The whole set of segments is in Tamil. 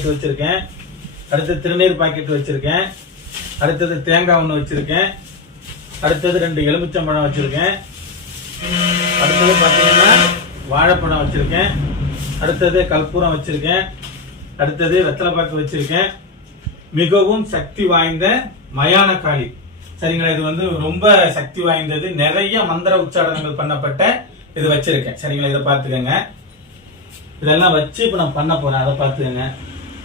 பாக்கெட் வச்சிருக்கேன். அடுத்து திருநீர் பாக்கெட் வச்சிருக்கேன். அடுத்தது தேங்காய் ஒன்று வச்சிருக்கேன். அடுத்தது 2 எலுமிச்சம்பழம் வச்சிருக்கேன். அடுத்தது பார்த்தீங்கன்னா வாழைப்பழம் வச்சிருக்கேன். அடுத்தது கற்பூரம் வச்சிருக்கேன். அடுத்தது வெத்தலைப்பாக்கு வச்சிருக்கேன். மிகவும் சக்தி வாய்ந்த மயான காளி. சரிங்களா, இது வந்து ரொம்ப சக்தி வாய்ந்தது. நிறைய மந்திர உச்சாரணங்கள் பண்ணப்பட்ட இது வச்சிருக்கேன். சரிங்களா, இதை பார்த்துக்கங்க. இதெல்லாம் வச்சு இப்ப நான் பண்ண போறேன், அதை பார்த்துக்கங்க.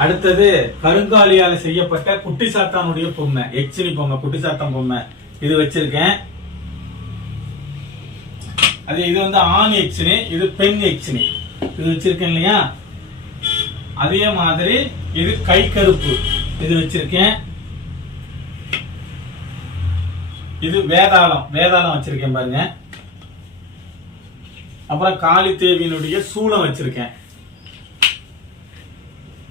அடுத்தது கருங்காலியால செய்யப்பட்ட குட்டி சாத்தானுடைய பொம்மை, எச்சினி பொம்மை, குட்டி சாத்தான் பொம்மை இது வச்சிருக்கேன். அது இது வந்து ஆண் எச்சினி, இது பெண் எச்சினி இது வச்சிருக்கேன் இல்லையா. அதே மாதிரி இது கை கருப்பு இது வச்சிருக்கேன். இது வேதாளம் வச்சிருக்கேன் பாருங்க. அப்புறம் காளி தேவியினுடைய சூளம் வச்சிருக்கேன்.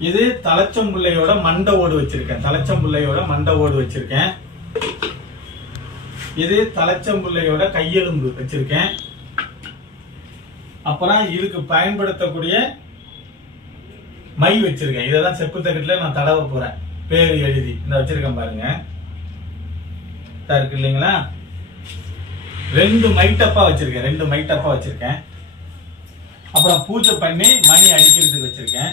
இது தலைச்சம்புள்ளையோட மண்டை ஓடு வச்சிருக்கேன். இது தலைச்சம்புள்ளையோட கையெலும்பு வச்சிருக்கேன். அப்புறம் இதுக்கு பயன்படுத்தக்கூடிய மை வச்சிருக்கேன். இதெல்லாம் செப்பு தகட்டுல நான் தடவ போறேன், பேரு எழுதி இந்த வச்சிருக்கேன் பாருங்க, இருக்கு இல்லைங்களா. 2 மைட்டப்பா வச்சிருக்கேன். அப்புறம் பூஜை பண்ணி மணி அடிக்கிறதுக்கு வச்சிருக்கேன்.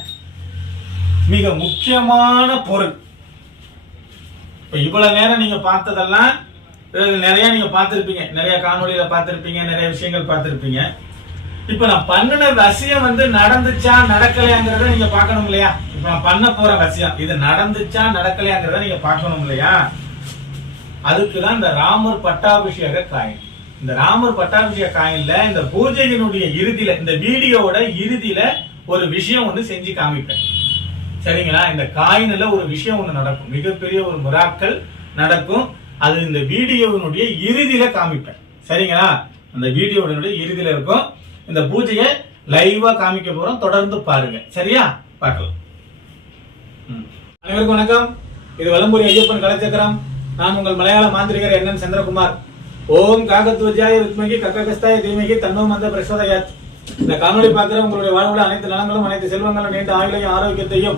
மிக முக்கியமான பொருள், இப்ப இவ்வளவு நேரம் நீங்க பார்த்ததெல்லாம் நிறைய நீங்க பார்த்திருப்பீங்க, நிறைய காணொலியில பார்த்திருப்பீங்க, நிறைய விஷயங்கள் பார்த்திருப்பீங்க. இப்ப நான் பண்ணின விஷயம் வந்து நடந்துச்சா நடக்கலையாங்கிறத நீங்க பார்க்கணும் இல்லையா. இப்ப நான் பண்ண போற விஷயம் இது நடந்துச்சா நடக்கலையாங்கிறத நீங்க பார்க்கணும் இல்லையா. அதுக்குதான் இந்த ராமர் பட்டாபிஷேக காயின். இந்த ராமர் பட்டாபிஷேக காயின்ல இந்த பூஜையினுடைய இறுதியில, இந்த வீடியோவோட இறுதியில ஒரு விஷயம் ஒண்ணு செஞ்சு காமிப்பேன். சரிங்களா, இந்த காயின்ல ஒரு விஷயம் ஒண்ணு நடக்கும், மிகப்பெரிய ஒரு மிராக்கிள் நடக்கும். அது இந்த வீடியோவினுடைய இறுதியில காமிப்பேன். சரிங்களா, அந்த வீடியோவினுடைய இறுதியில இருக்கும். இந்த பூஜையை லைவா காமிக்க போறோம், தொடர்ந்து பாருங்க. சரியா, பார்க்கலாம். அனைவருக்கும் வணக்கம். இது வலம்புரி ஐயப்பன் கலைச்சக்கரம். நான் உங்கள் மலையாள மாந்திரிகர் என் சந்திரகுமார். ஓம் காகத்வஜாய வித்மகி கக்ககஸ்தாய தீமகி தன்னோ மந்த பிரசோதயாத். இந்த காணொலி பார்க்கிற உங்களுடைய வாழ்வுல அனைத்து நலங்களும், அனைத்து செல்வங்களும், நீண்ட ஆயுளையும் ஆரோக்கியத்தையும்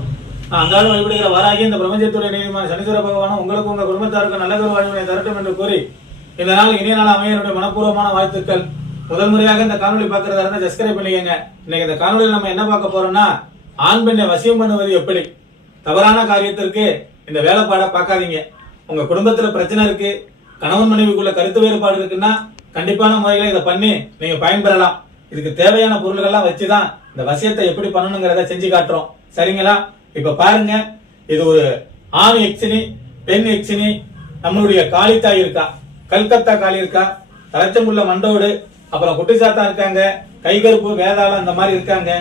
அன்றாடம் வழிபடுகிற வாராகி இந்த பிரபஞ்சத்துடைய நீதிமான சனீஸ்வர பகவானும் உங்களுக்கு உங்க குடும்பத்தாருக்கு நல்லதொரு வாழ்வினை தரட்டும் என்று கூறி இந்த நாள் இனிய நாள் அமைய என்னுடைய மனப்பூர்வமான வாழ்த்துக்கள். முதல் முறையாக இந்த காணொலி பார்க்கறதா இருந்தா சப்ஸ்கிரைப் பண்ணிக்கங்க. இன்னைக்கு இந்த காணொலியில் நம்ம என்ன பார்க்க போறோம்னா, ஆண் பெண்ணை வசியம் பண்ணுவது எப்படி. தவறான காரியத்திற்கு இந்த வேலைப்பாடை பார்க்காதீங்க. உங்க குடும்பத்துல பிரச்சனை இருக்கு, கணவன் மனைவிக்குள்ள கருத்து வேறுபாடு இருக்குன்னா கண்டிப்பான முறையில இதை பண்ணி நீங்க பயன்பெறலாம். இதுக்கு தேவையான பொருள்கள்லாம் வச்சுதான் இந்த வசியத்தை எப்படி பண்ணணுங்கிறத செஞ்சு காட்டுறோம். சரிங்களா, இப்ப பாருங்க. இது ஒரு ஆண் எச்சினி, பெண் எச்சினி. நம்மளுடைய காளித்தாய் இருக்கா, கல்கத்தா காளி இருக்கா, தலைச்சம்புள்ள மண்டோடு, அப்புறம் குட்டி சாத்தா இருக்காங்க, கைகருப்பு, வேதாளம் இந்த மாதிரி இருக்காங்க.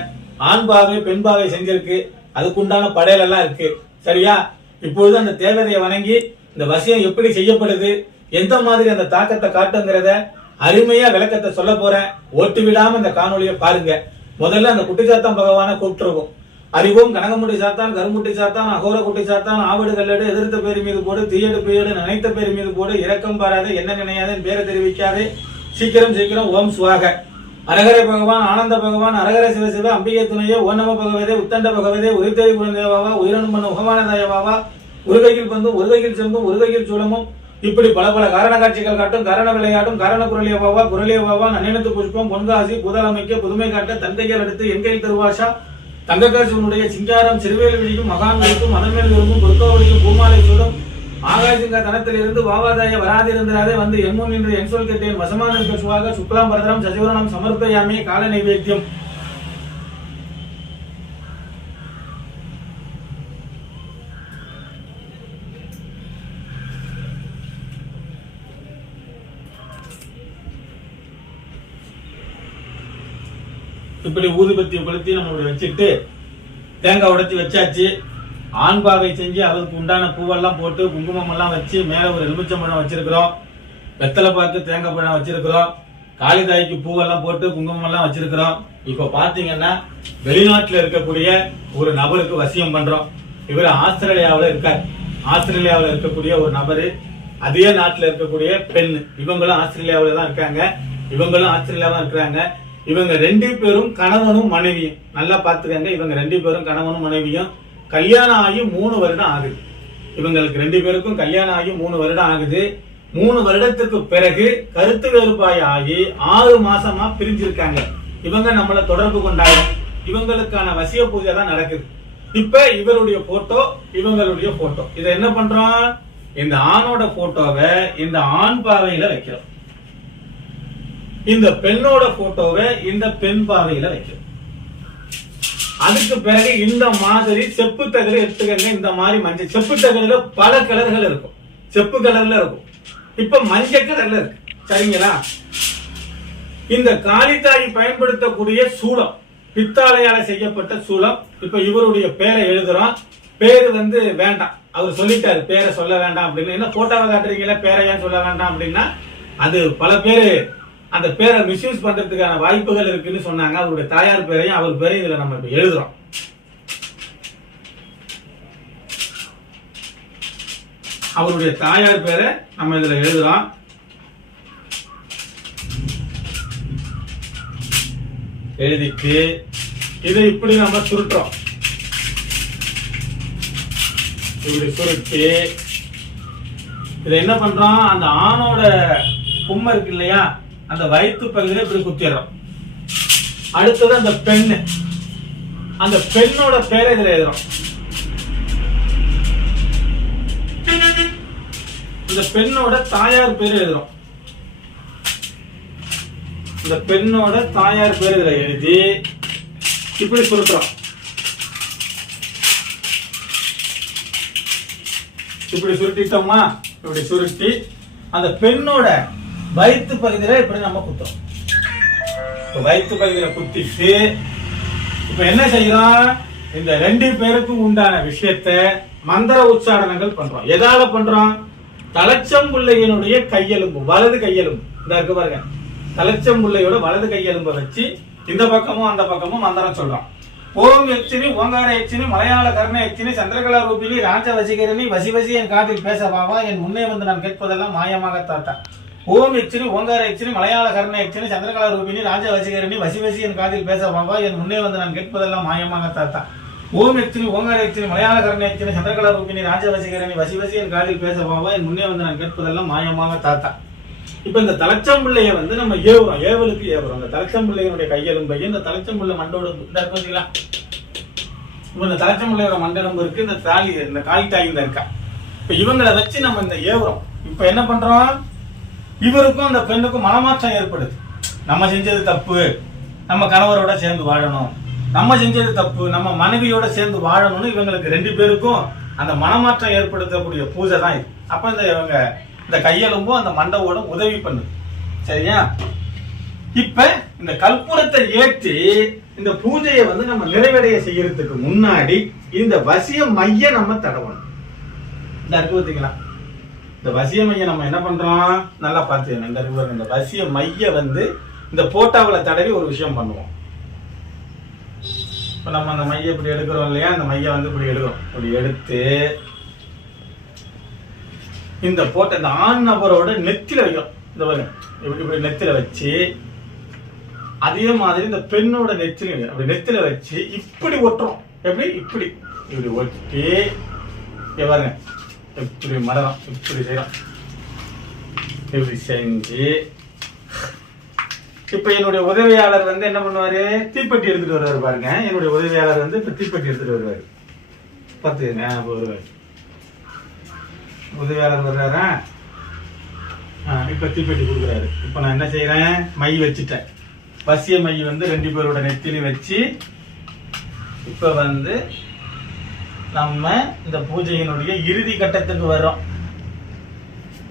ஆண் பாவை பெண் பாவை செஞ்சிருக்கு, அதுக்குண்டான படையல் எல்லாம் இருக்கு. சரியா, இப்பொழுது அந்த தேவதையை வணங்கி இந்த வசியம் எப்படி செய்யப்படுது, எந்த மாதிரி அந்த தாக்கத்தை காட்டுங்கிறத அருமையா விளக்கத்தை சொல்ல போறேன். ஓட்டு விடாம இந்த காணொலியை பாருங்க. முதல்ல அந்த குட்டி சாத்தான் பகவானை கூப்பிட்டுருவோம். அறிவோம் கனகமுட்டி சாத்தான், கருமுட்டி சாத்தான், அகோர குட்டி சாத்தான், ஆவடு கல்லடு, எதிர்த்த பேர் மீது போடு, தீயடு பெயடு, நினைத்த பேர் மீது போடு, இரக்கம் பாராது, என்ன நினையாதே, பேரை தெரிவிக்காதே, சீக்கிரம் ஓம் சுவாக. அரகர பகவான், ஆனந்த பகவான், அரகர சிவசிவ, அம்பிகை துணையோ, ஓநம பகவதே, உத்தண்ட பகவதே, உரித்தறி குழந்தையாவா, உயிரணும் பண்ண உகமானதாயவாவா, உருகையில் பந்தும், உருகையில் செம்பும், உருகையில் சூலமும், இப்படி பல பல காரண காட்சிகள் காட்டும், காரண விளையாட்டும், காரண குரலியவாவா, நன்னினத்து புஷ்பம், பொன்காசி, புதலமைக்க, புதுமை காட்ட, தந்தைகள் அடுத்து என்கையில் தருவாஷா, தங்கக்காசிவனுடைய சிங்காரம், சிறுவேல் விழிக்கும், மகான் விழிக்கும், மதமேல் விரும்பும், பொற்கோவடிக்கும், பூமாலை சூடும், ஆகாசிங்க தனத்திலிருந்து வாவாதாய வராதிருந்தாரே வந்து என்முன் என்று என் சொல் கேட்டேன். வசமான சுவாக சுக்லாம் பரதரம் சசிவரணம் சமர்ப்பயாமே கால நைவேத்தியம். இப்படி ஊதுபத்தியை கொளுத்தி நம்மளுடைய வச்சுட்டு தேங்காய் உடைச்சி வச்சாச்சு. ஆண்பாவை செஞ்சு அதுக்கு உண்டான பூவெல்லாம் போட்டு குங்குமம் எல்லாம் வச்சு மேல ஒரு எலுமிச்சம்பழம் வச்சிருக்கிறோம், வெத்தலை பாக்கு, தேங்காய் பழம் வச்சிருக்கிறோம், காளிதாய்க்கு பூவெல்லாம் போட்டு குங்குமம் எல்லாம் வச்சிருக்கிறோம். இப்ப பாத்தீங்கன்னா வெளிநாட்டுல இருக்கக்கூடிய ஒரு நபருக்கு வசியம் பண்றோம். இவர் ஆஸ்திரேலியாவில் இருக்கார். ஆஸ்திரேலியாவில் இருக்கக்கூடிய ஒரு நபரு, அதே நாட்டுல இருக்கக்கூடிய பெண், இவங்களும் ஆஸ்திரேலியாவில தான் இருக்காங்க, இவங்களும் ஆஸ்திரேலியாவில் தான் இருக்கிறாங்க. இவங்க 2 பேரும் கணவனும் மனைவியும். நல்லா பாத்துக்கங்க, இவங்க 2 பேரும் கணவனும் மனைவியும் கல்யாணம் ஆகி 3 வருடம் ஆகுது. இவங்களுக்கு 2 பேருக்கும் கல்யாணம் ஆகி 3 வருடம் ஆகுது. 3 வருடத்துக்கு பிறகு கருத்து வேறுபாடு ஆகி 6 மாசமா பிரிஞ்சிருக்காங்க. இவங்க நம்மள தொடர்பு கொண்டாங்க. இவங்களுக்கான வசிய பூஜை தான் நடக்குது. இப்ப இவருடைய போட்டோ, இவங்களுடைய போட்டோ, இதை என்ன பண்றோம்? இந்த ஆணோட போட்டோவை இந்த ஆண் பாவையில வைக்கிறோம், இந்த பெண்ணோட போட்டோவை இந்த பெண் பாவையில வைக்கிறோம். அதுக்கு பிறகு இந்த மாதிரி செப்பு தகடு எடுத்துக்கங்க. இந்த மாதிரி மஞ்சள் செப்பு தகடுல பல கலர்கள் இருக்கும். செப்பு கலர்ல இருக்கும், இப்ப மஞ்சள் கலர்ல இருக்கு. சரிங்களா? இந்த காளித்தாய் பயன்படுத்தக்கூடிய சூலம், பித்தாளையால செய்யப்பட்ட சூலம். இப்ப இவருடைய பேரை எழுதுறோம். பேரு வேண்டாம், அவர் சொல்லிட்டாரு பேரை சொல்ல வேண்டாம் அப்படின்னு. என்ன போட்டோவை காட்டுறீங்களா, பேரை ஏன் சொல்ல வேண்டாம் அப்படின்னா, அது பல பேரு அந்த பேரை மிஸ்யூஸ் பண்றதுக்கான வாய்ப்புகள் இருக்குன்னு சொன்னாங்க. அவருடைய தாயார் பேரையும் அவர் பேரையும் இதுல நம்ம இப்ப எழுதுறோம். அவருடைய தாயார் பேரை நம்ம இதுல எழுதுறோம். எழுதிட்டு இதை இப்படி நம்ம சுருட்டுறோம். இப்படி சுருட்டி இதை என்ன பண்றோம்? அந்த ஆணோட கும்ம இருக்கு இல்லையா, அந்த வயிற்று பகுதியில இப்படி குத்திடுறோம். அடுத்தது அந்த பெண்ணு, அந்த பெண்ணோட பேரை இதுல எழுதுறோம். இந்த பெண்ணோட தாயார் பேர் எழுதுறோம். இந்த பெண்ணோட தாயார் பேர் இதுல எழுதி இப்படி சுருட்டுறோம். இப்படி சுருட்டிட்டோமா? இப்படி சுருட்டி அந்த பெண்ணோட வயிற்று பகுதியில இப்படி நம்ம குத்துறோம். வயிற்று பகுதியில குத்திட்டு இப்ப என்ன செய்யறோம்? இந்த 2 பேருக்கும் உண்டான விஷயத்தை மந்திர உச்சாரணங்கள் பண்றோம். எதால பண்றோம்? தலைச்சம்புள்ளையினுடைய கையெலும்பு, வலது கையெலும்பு இந்த இருக்கு பாருங்க. தலைச்சம்புள்ளையோட வலது கையெலும்பை வச்சு இந்த பக்கமும் அந்த பக்கமும் மந்திரம் சொல்றோம். ஓம் எச்சினி ஓங்கார எச்சினி மலையாள கர்ண எச்சினி சந்திரகலா ரூபினி ராஜ வசிகரணி வசி வசி என் காதில் பேச பாவா என் முன்னே நான் கேட்பதெல்லாம் மாயமாக தாத்தா. ஓம் எச்சினி ஓங்கார எச்சினி மலையாள கர்ண எச்சினி சந்திரகலா ரூபினி ராஜ வசிகரணி வசி வசி என் காதில் பேச பாவா என் முன்னே நான் கேட்பதெல்லாம் மாயமாக தாத்தா. ஓம் எச்சினி ஓங்கார எச்சினி மலையாள கர்ண எச்சினி சந்திரகலா ரூபினி ராஜ வசிகரணி வசி வசி என் காதில் பேச பாவா என் முன்னே நான் கேட்பதெல்லாம் மாயமாக தாத்தா. இப்ப இந்த தலைச்சம்பிள்ளைய நம்ம ஏவுறோம், ஏவலுக்கு ஏவுறோம். இந்த தலைச்சம்பிள்ளையனுடைய கையெலும்பையும் இந்த தலைச்சம்பிள்ளை மண்டோட பார்த்தீங்களா, இப்ப இந்த தலைச்சம்பிள்ளையோட மண்டெலும்பு இருக்கு, இந்த தாலி இந்த காளித்தாய் இந்த இருக்கா. இப்ப இவங்களை வச்சு நம்ம இந்த ஏவுறோம். இப்ப என்ன பண்றோம்? இவருக்கும் அந்த பெண்ணுக்கும் மனமாற்றம் ஏற்படுது. நம்ம செஞ்சது தப்பு, நம்ம கணவரோட சேர்ந்து வாழணும், நம்ம செஞ்சது தப்பு, நம்ம மனைவியோட சேர்ந்து வாழணும்னு இவங்களுக்கு 2 பேருக்கும் அந்த மனமாற்றம் ஏற்படுத்தக்கூடிய பூஜை தான் இது. அப்ப இவங்க இந்த கையெலும்பும் அந்த மண்டவோடும் உதவி பண்ணுது. சரியா? இப்ப இந்த கற்பூரத்தை ஏற்றி இந்த பூஜையை நம்ம நிறைவடைய செய்யறதுக்கு முன்னாடி இந்த வசிய மைய நம்ம தடவணும். இந்த இருக்கு பார்த்தீங்களா, இந்த வசிய மைய நம்ம என்ன பண்றோம்? நல்லா பார்த்து இந்த வசிய மைய இந்த போட்டாவில் தடவி ஒரு விஷயம் பண்ணுவோம். இப்ப நம்ம அந்த மைய இப்படி எடுக்கிறோம் இல்லையா, அந்த மைய இப்படி எடுக்கிறோம். இப்படி எடுத்து இந்த போட்ட இந்த ஆண் நபரோட நெத்தில வைக்கிறோம். இந்த பாருங்க, இப்படி நெத்தில வச்சு அதே மாதிரி இந்த பெண்ணோட நெத்தில அப்படி நெத்தில வச்சு இப்படி ஒட்டுறோம். எப்படி? இப்படி இப்படி ஒட்டி பாருங்க, இப்படி மடலாம், இப்படி செய்யறோம். இப்படி செஞ்சு இப்ப என்னுடைய உதவியாளர் என்ன பண்ணுவாரு? தீப்பெட்டி எடுத்துட்டு வருவாரு. பாருங்க, என்னுடைய உதவியாளர் இப்ப தீப்பெட்டி எடுத்துட்டு வருவாரு. பாத்துங்க, வருவாரு உதவியாளர் வர்றாரா? இப்ப தீப்பெட்டி கொடுக்குறாரு. இப்ப நான் என்ன செய்யறேன்? மை வச்சுட்டேன். வசிய மை 2 பேரோட நெத்திலி வச்சு இப்ப நம்ம இந்த பூஜையினுடைய இறுதி கட்டத்துக்கு வர்றோம்.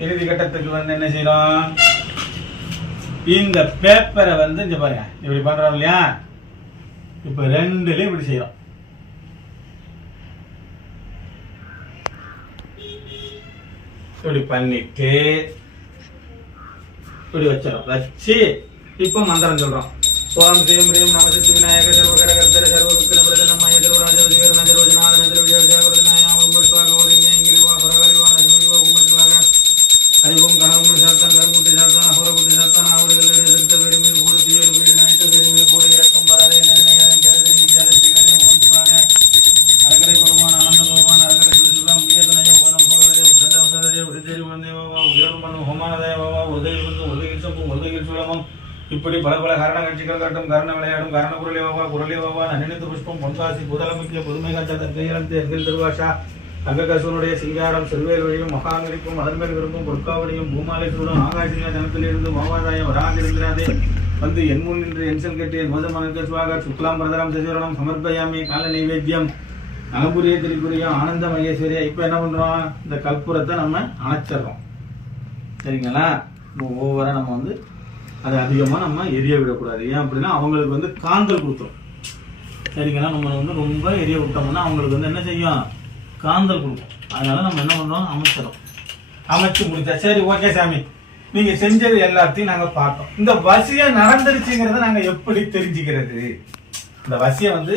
இறுதி கட்டத்துக்கு என்ன செய்யறோம்? இந்த பேப்பரை இங்க பாருங்க, இப்படி பண்றோம் இல்லையா, இப்ப 2லயும் இப்படி செய்யறோம். இப்படி பண்ணிட்டு இப்படி வச்சிடும். வச்சு இப்ப மந்திரம் சொல்றோம். ஓம் ஸ்ரீம் ஹ்ரீம் நம சித்தி விநாயக சர்வகர கர்த்தர சர்வ விக்ன பிரதனமய சர்வராஜ விஜயகர நஜரோஜநாத நஜர விஜயகரநாய ஓம் ஸ்வாக ஓம் இங்கிலிவா பரவரிவா நஜமிவா குமஸ்வாக ஹரி ஓம் கணம் சாத்தன் கர்முட்டி சாத்தன் ஹோரகுட்டி சாத்தன் அவர்களுடைய சித்த பேரு மீது கூட தீயர் வீடு நைத்த பேரு மீது கூட இறக்கம் வராதே நினைக்கிறேன் ஓம் ஸ்வாக அரகரை பகவான் இப்படி பல பல காரண காட்சிகள் காட்டும் காரண விளையாடும் காரண குரலேவாவா நன்னித்து புஷ்பம் பொன்காசி புதலமுக்கிய புதுமை காட்சதன் கையெழுத்து எங்கள் திருவாஷா தங்ககசூனுடைய சிங்காரம் செல்வேல் வழியும் மகாங்கரிப்பும் அதன்மேல் விரும்பும் பொற்காவடியும் பூமாலேஸ்வரம் ஆகாசிங்க ஜனத்திலிருந்து மாவாதாயம் வராதிருக்கிறாதே வந்து என் முன் நின்று என்சல் கட்டி என் மோசமான சுவாக சுக்லாம் பிரதரம் சசிவரணம் சமர்ப்பயாமி கால நைவேத்தியம் நலபுரிய திரிபுரியம் ஆனந்த மகேஸ்வரியா. இப்போ என்ன பண்றோம், இந்த கற்பூரத்தை நம்ம அணைச்சிடறோம். சரிங்களா? ஒவ்வொரு நம்ம வந்து அதை அதிகமாக நம்ம எரிய விடக்கூடாது. ஏன் அப்படின்னா அவங்களுக்கு வந்து காந்தல் கொடுத்துரும். சரிங்களா? நம்ம வந்து ரொம்ப எரிய விட்டோம்னா அவங்களுக்கு வந்து என்ன செய்யும், காந்தல் கொடுக்கும். அதனால நம்ம என்ன பண்றோம், அமைச்சிடும். அமைச்சு முடிச்சா சரி ஓகே சாமி, நீங்க செஞ்சது எல்லாத்தையும் நாங்க பார்த்தோம். இந்த வசியம் நடந்துருச்சுங்கிறத நாங்க எப்படி தெரிஞ்சுக்கிறது? இந்த வசியம் வந்து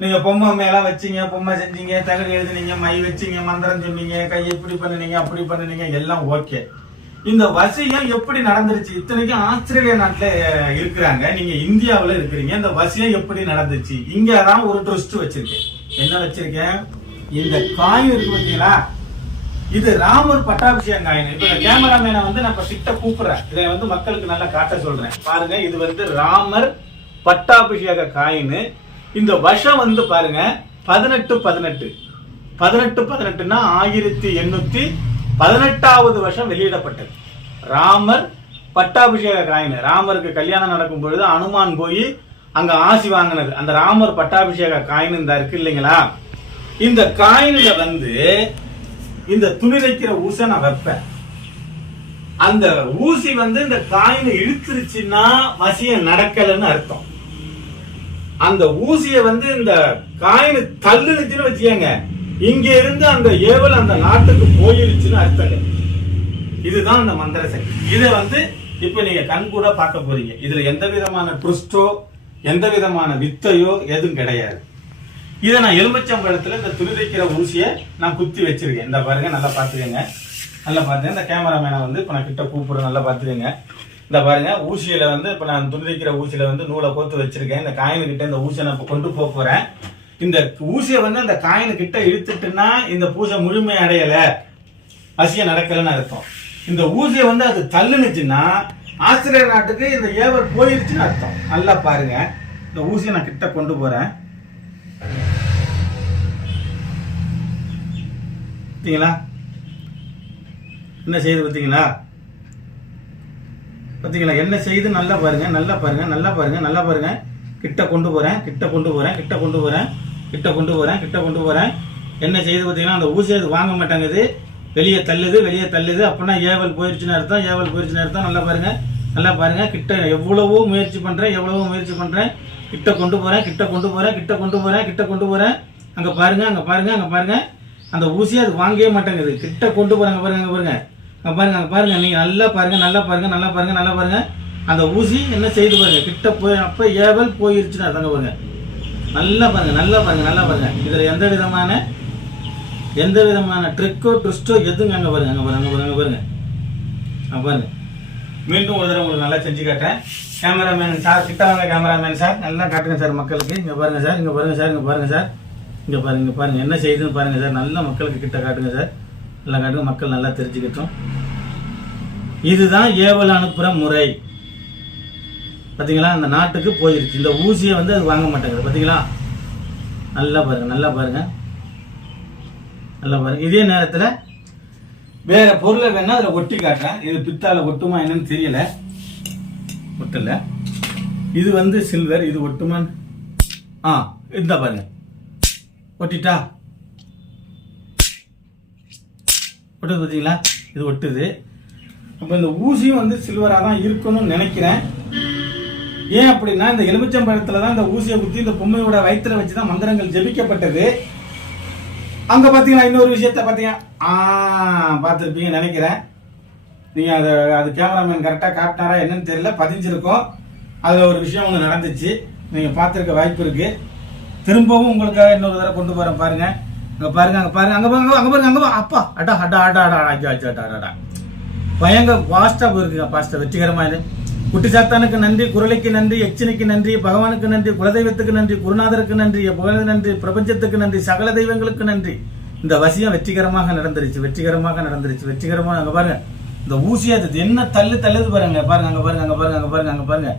நீங்க பொம்மை மேல வச்சீங்க, பொம்மை செஞ்சீங்க, தகடு எழுதுனீங்க, மை வச்சீங்க, மந்திரம் சொன்னீங்க, கை இப்படி பண்ணுனீங்க, அப்படி பண்ணுனீங்க, எல்லாம் ஓகே. இந்த வசியம் எப்படி நடந்துருச்சு? இத்தனைக்கும் ஆஸ்திரேலியா நாட்டுல இருக்கிறாங்க, நீங்க இந்தியாவில இருக்கிறீங்க. இந்த வசியம் எப்படி நடந்துச்சு? இங்கதான் ஒரு ட்விஸ்ட் வச்சிருக்கேன். என்ன வச்சிருக்கேன், இந்த காயின் இருக்கு பார்த்தீங்களா, இது ராமர் பட்டாபிஷேகம் காயின். இப்ப இந்த கேமராமேனை வந்து நான் இப்ப கிட்ட கூப்பிடுறேன், இதை வந்து மக்களுக்கு நல்லா காட்ட சொல்றேன். பாருங்க, இது வந்து ராமர் பட்டாபிஷேக காயின். இந்த வருஷம் வந்து பாருங்க 1818 1818னா 1818வது வருஷம் வெளியிடப்பட்டது ராமர் பட்டாபிஷேக காயின். ராமருக்கு கல்யாணம் நடக்கும் பொழுது அனுமான் போய் அங்க ஆசி வாங்கினது அந்த ராமர் பட்டாபிஷேக காயின் இந்த இருக்கு இல்லைங்களா. இந்த காயின்ல வந்து இந்த துணி வைக்கிற ஊசை நான் வைப்பேன். அந்த ஊசி வந்து இந்த காயினை இழுத்துருச்சுன்னா வசியம் நடக்கலன்னு அர்த்தம். அந்த ஊசிய வந்து இந்த காயின் தள்ளுனுச்சுன்னு வச்சுக்கோங்க, இங்க இருந்து அந்த ஏவல் அந்த நாட்டுக்கு போயிருச்சுன்னு அர்த்தம். இதுதான் அந்த மந்திர சக்தி. இதை வந்து இப்ப நீங்க கண் கூட பார்க்க போறீங்க. இதுல எந்த விதமான ட்விஸ்டோ எந்த விதமான வித்தையோ எதுவும் கிடையாது. இதை நான் எலுமிச்சம்பழத்துல இந்த துணி வைக்கிற ஊசியை நான் குத்தி வச்சிருக்கேன். இந்த பாருங்க, நல்லா பாத்துக்கங்க, நல்லா பாத்துங்க. இந்த கேமராமேனை வந்து இப்ப நான் கிட்ட கூப்பிடுறேன், நல்லா பாத்துக்கங்க. இந்த பாருங்க, ஊசியில வந்து இப்ப நான் துணி வைக்கிற ஊசியில வந்து நூலை கோத்து வச்சிருக்கேன். இந்த காயின் கிட்ட இந்த ஊசியை நான் இப்ப கொண்டு போறேன். இந்த ஊசியை வந்து அந்த காயின் கிட்ட இழுத்துட்டுன்னா இந்த பூஜை முழுமை அடையல, வசியம் நடக்கலன்னு அர்த்தம். இந்த ஊசியை வந்து அது தள்ளுனுச்சுன்னா ஆஸ்திரேலியா நாட்டுக்கு இந்த ஏவல் போயிருச்சுன்னு அர்த்தம். நல்லா பாருங்க, இந்த ஊசியை நான் கிட்ட கொண்டு போறேன். பார்த்தீங்களா என்ன செய்யுது? பார்த்தீங்களா பார்த்தீங்களா என்ன செய்யுது? நல்லா பாருங்க, நல்லா பாருங்க, நல்லா பாருங்க, நல்லா பாருங்க. கிட்ட கொண்டு போறேன், கிட்ட கொண்டு போறேன், கிட்ட கொண்டு போறேன், கிட்ட கொண்டு போறேன், கிட்ட கொண்டு போறேன். என்ன செய்யுது பார்த்தீங்கன்னா, அந்த ஊசி அது வாங்க மாட்டாங்குது, வெளியே தள்ளுது, வெளியே தள்ளுது. அப்படின்னா ஏவல் போயிருச்சுன்னு அர்த்தம், ஏவல் போயிருச்சுன்னு அர்த்தம். நல்லா பாருங்க, நல்லா பாருங்க. கிட்ட எவ்வளவோ முயற்சி பண்றேன், எவ்வளவோ முயற்சி பண்றேன். கிட்ட கொண்டு போறேன், கிட்ட கொண்டு போறேன், கிட்ட கொண்டு போறேன், கிட்ட கொண்டு போறேன். அங்க பாருங்க, அங்க பாருங்க, அங்க பாருங்க. அந்த ஊசியை அது வாங்கவே மாட்டேங்குது. கிட்ட கொண்டு போறாங்க பாருங்க, அங்க பாருங்க, அங்க பாருங்க, அங்க பாருங்க. நீங்க நல்லா பாருங்க, நல்லா பாருங்க, நல்லா பாருங்க, நல்லா பாருங்க. அந்த ஊசி என்ன செய்து பாருங்க, கிட்ட போய் அப்ப ஏவல் போயிருச்சுன்னு அதாங்க பாருங்க. நல்லா பாருங்க, நல்லா பாருங்க, நல்லா பாருங்க. இதுல எந்த விதமான ட்ரிக்கோ ட்விஸ்டோ எதுங்க. அங்க பாருங்க, அங்க பாருங்க, அங்க பாருங்க, அங்க பாருங்க, அங்க பாருங்க. மீண்டும் ஒரு தடவை உங்களுக்கு நல்லா செஞ்சு காட்டுறேன். கேமராமேன் சார் கிட்ட வாங்க, கேமராமேன் சார் நல்லா காட்டுங்க சார் மக்களுக்கு. இங்க பாருங்க சார், இங்க பாருங்க சார், இங்க பாருங்க சார், இங்க பாருங்க, இங்க பாருங்க என்ன செய்யுதுன்னு பாருங்க சார். நல்லா மக்களுக்கு கிட்ட காட்டுங்க சார், நல்லா காட்டுங்க, மக்கள் நல்லா தெரிஞ்சுக்கிட்டோம். இதுதான் ஏவல் அனுப்புற முறை. பாத்தீங்களா, அந்த நாட்டுக்கு போயிருச்சு. இந்த ஊசியை வந்து அது வாங்க மாட்டேங்குது. பாத்தீங்களா, நல்லா பாருங்க, நல்லா பாருங்க, நல்லா பாருங்க. இதே நேரத்துல வேற பொருளை வேணா அதுல ஒட்டி காட்டுறேன். இது பித்தால ஒட்டுமா என்னன்னு தெரியல, ஒட்டல. இது வந்து சில்வர், இது ஒட்டுமா? இந்த பாருங்க, ஒட்டிட்டா, ஒட்டுது. பார்த்தீங்களா, இது ஒட்டுது. அப்ப இந்த ஊசியும் வந்து சில்வரா தான் இருக்கணும்னு நினைக்கிறேன். ஏன் அப்படின்னா, இந்த எலுமிச்சம்பழத்துல தான் இந்த ஊசியை குத்தி இந்த பொம்மையோட வயிற்றுல வச்சுதான் மந்திரங்கள் ஜெபிக்கப்பட்டது. அங்க பாத்தீங்கன்னா இன்னொரு விஷயத்த பாத்தீங்க, பார்த்துருப்பீங்க நினைக்கிறேன். நீங்க அது கேமராமேன் கரெக்டா காட்டினாரா என்னன்னு தெரியல, பதிஞ்சிருக்கும். அதுல ஒரு விஷயம் ஒண்ணு நடந்துச்சு, நீங்க பார்த்திருக்க வாய்ப்பு இருக்கு. திரும்பவும் உங்களுக்காக இன்னொரு தடவை கொண்டு போறேன். பாருங்க, அங்க பாருங்க, அங்க பாருங்க, அங்க பாருங்க, அங்க பாருங்க, அங்க பாருங்க. அப்பா அடா அடா அடா அடா அடா, பயங்கர பாஸ்டா போயிருக்குங்க. பாஸ்டா வெற்றிகரமா இது. குட்டி சாத்தானுக்கு நன்றி, குரலைக்கு நன்றி, எச்சினைக்கு நன்றி, பகவானுக்கு நன்றி, குலதெய்வத்துக்கு நன்றி, குருநாதருக்கு நன்றி, புகழ் நன்றி, பிரபஞ்சத்துக்கு நன்றி, சகல தெய்வங்களுக்கு நன்றி. இந்த வசியம் வெற்றிகரமாக நடந்துருச்சு, வெற்றிகரமாக நடந்துருச்சு, வெற்றிகரமாக. அங்க பாருங்க, இந்த ஊசியா என்ன தள்ளுது பாருங்க பாருங்க அங்க பாருங்க அங்க பாருங்க அங்க பாருங்க அங்க பாருங்க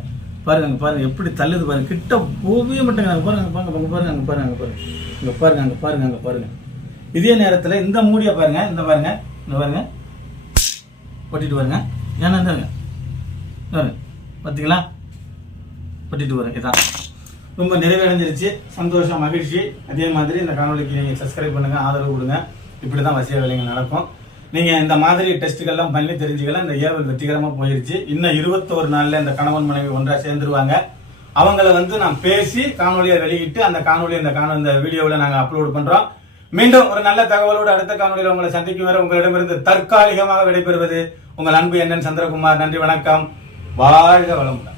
பாருங்க அங்க பாருங்க எப்படி தள்ளுது பாருங்க கிட்ட போகவே மாட்டேங்க அங்க பாருங்க அங்க பாருங்க அங்க பாருங்க அங்க பாருங்க அங்க பாருங்க அங்க பாருங்க அங்க பாருங்க இதே நேரத்துல இந்த மூடிய பாருங்க இந்த பாருங்க ஒட்டிட்டு பாருங்க ஏன்னா பாருங்க பாத்தீங்களா ஒட்டிட்டு பாருங்க இதான் ரொம்ப நிறைவடைஞ்சிருச்சு சந்தோஷம் மகிழ்ச்சி அதே மாதிரி இந்த காணொலிக்கு நீங்க சப்ஸ்கிரைப் பண்ணுங்க ஆதரவு கொடுங்க இப்படிதான் வசிய வேலைகள் நடக்கும் நீங்க இந்த மாதிரி டெஸ்ட்டுகள்லாம் பண்ணி தெரிஞ்சுக்கலாம் இந்த ஏவல் வெற்றிகரமா போயிருச்சு இன்னும் 21 நாள்ல இந்த கணவன் மனைவி ஒன்றா சேர்ந்துருவாங்க அவங்கள நான் பேசி காணொலியை வெளியிட்டு அந்த காணொலி இந்த வீடியோவில் நாங்க அப்லோட் பண்றோம் மீண்டும் ஒரு நல்ல தகவலோடு அடுத்த காணொலியில் உங்களை சந்திக்கும் வரை உங்களிடமிருந்து தற்காலிகமாக விடைபெறுவது உங்கள் அன்பு என்என் சந்திரகுமார் நன்றி வணக்கம் வாழ்க வளமுடன்